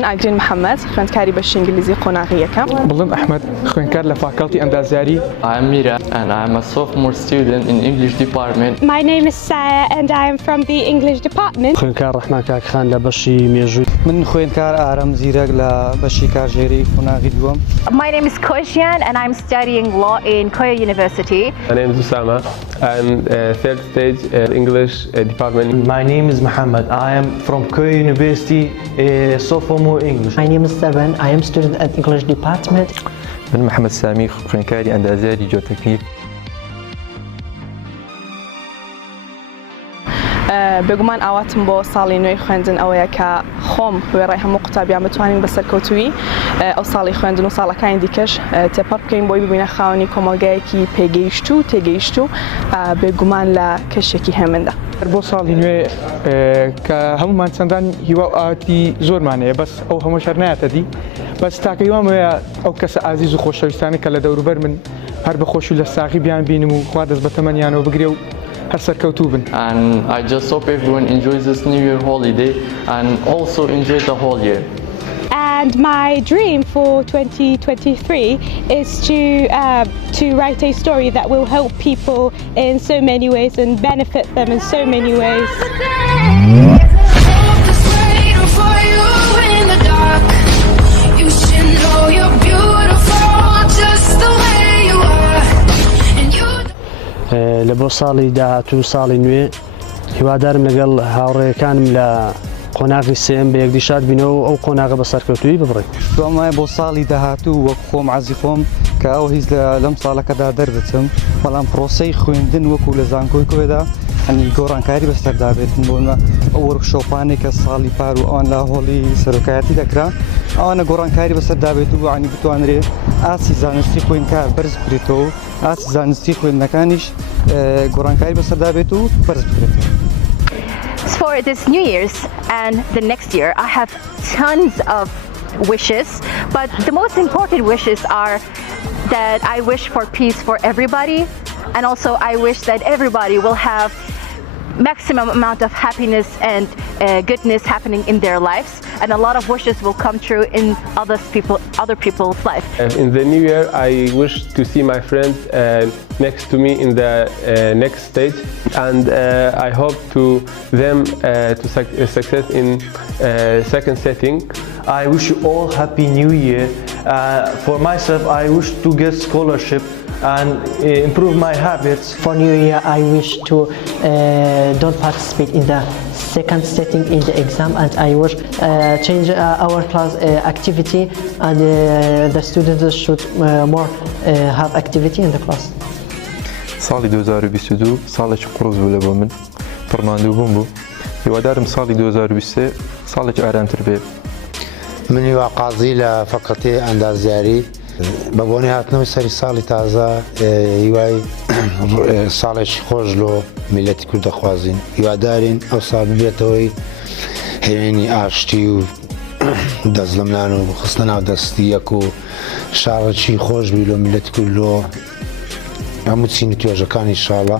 من ئاگرین محەممەد خوێندکاری بەشی ئینگلیزی قۆناغیەکەم. بڵم ئەحمەد خوێندکار لە فاکەڵتی ئەندازیاری. I'm Mira and I'm a sophomore student in English department. My name is Saya and I am from the English department. خوێندکار ڕەحمان کاکخان لە بەشی مێژووی. من خوێندکار ئارەم زیرەک لە بەشی کارژێری قۆناغی دووەم. My name is Kojian and I'm studying law in Koya University. My name is Usama. I'm third stage English department. My name is Muhammad. I am from Koya University, sophomore English. My name is Seven. I am student at English department. من محمد سامي خوێندکاری ئەندازیاری جیۆتەکنیک. بێگومان ئاواتم بۆ ساڵی نوێی خوێندن ئەوەیە کە خۆم وێڕای هەموو قوتابیان بتوانین بەسەرکەوتووی ئەو ساڵی خوێندن و ساڵەکانی دیکەش تێپەڕ بکەین بۆی ببینە خاوەنی کۆمەلگایەکی پێگەیشت و تێگەیشت و بێگومان لە کەشێکی هێمندا. بۆ ساڵی نوێ کە هەمومان چەندان هیوا ئاتی زۆرمانەیە بەس ئەو هەموو شەر نایەتە دی بەس تاکە هیوامەیە ئەو کەسە ئازیز و خۆشەویستانە کە لە دەوروبەر من هەر بەخۆشی لە ساغی بیان بینم و خوا دەست بە تەمەنیانەوە بگرێ و هەر سەرکەوتوو بن. And I just hope everyone enjoys this New Year holiday and also enjoys the whole year. And my dream for 2023 is to write a story that will help people in so many ways and benefit them in so many ways. لە بۆ ساڵی داهاتوو ساڵی نوێ هیوادارم لەگەڵ هاوڕێیەکانم لە قۆناغی سێم بە یەکدیشاد بینەوە ئەو قۆناغە بە سەرکەوتووی ببڕێت. دوامایە بۆ ساڵی داهاتوو وەک خۆم عەزی خۆم کە ئەو هیچ لەم ساڵەکەدا دەربچم بەڵام پرۆسەی خوێندن وەکو لە زانکۆی کۆیدا هەنی گۆڕانکاری بەسەردابێتن بۆمە ئەو وەرکشۆپانێک کە ساڵی پار و ئەوان لە هۆڵی سەرۆکایەتی دەکرا ئەوانە گۆڕانکاری بەسەردابێت و عنی بتوانرێت ئاسی زانستی خوێندکار بەرز بکرێتەوە ئاسی زانستی خوێندنەکانیش گۆڕانکاری بەسەردابێت و بەرز بکرێتەوە. For this New Year's and the next year, I have tons of wishes, but the most important wishes are that I wish for peace for everybody, and also I wish that everybody will have maximum amount of happiness and goodness happening in their lives, and a lot of wishes will come true in other people's life. In the new year, I wish to see my friends next to me in the next stage, and I hope to them to success in second setting. I wish you all happy New Year. For myself, I wish to get scholarship and improve my habits. For New Year, I wish to don't participate in the second setting in the exam, and I wish change our class activity, and the students should more have activity in the class. ساڵی 2022 ساڵێکی قڕز بوو لە بۆ من پڕماندوو بووم بوو هیوادارم ساڵی 2023 ساڵێکی ئارامتر بێ. من هیوا قازی لە فەقەتی ئەندازیاری بە بۆنی هاتنەوەی سەری ساڵی تازە هیوای ساڵێکی خۆش لۆ میلەتی کورد دەخوازین هیوادارین ئەو ساڵ ببێتەوەی هێنی ئاشتی و دەستلەملان و خستە ناو دەستی یەک و شاڕێکی خۆش بووی لۆ میلەتی کورد لۆ هەموو چینی توێژەکانی ئینشاڵڵا.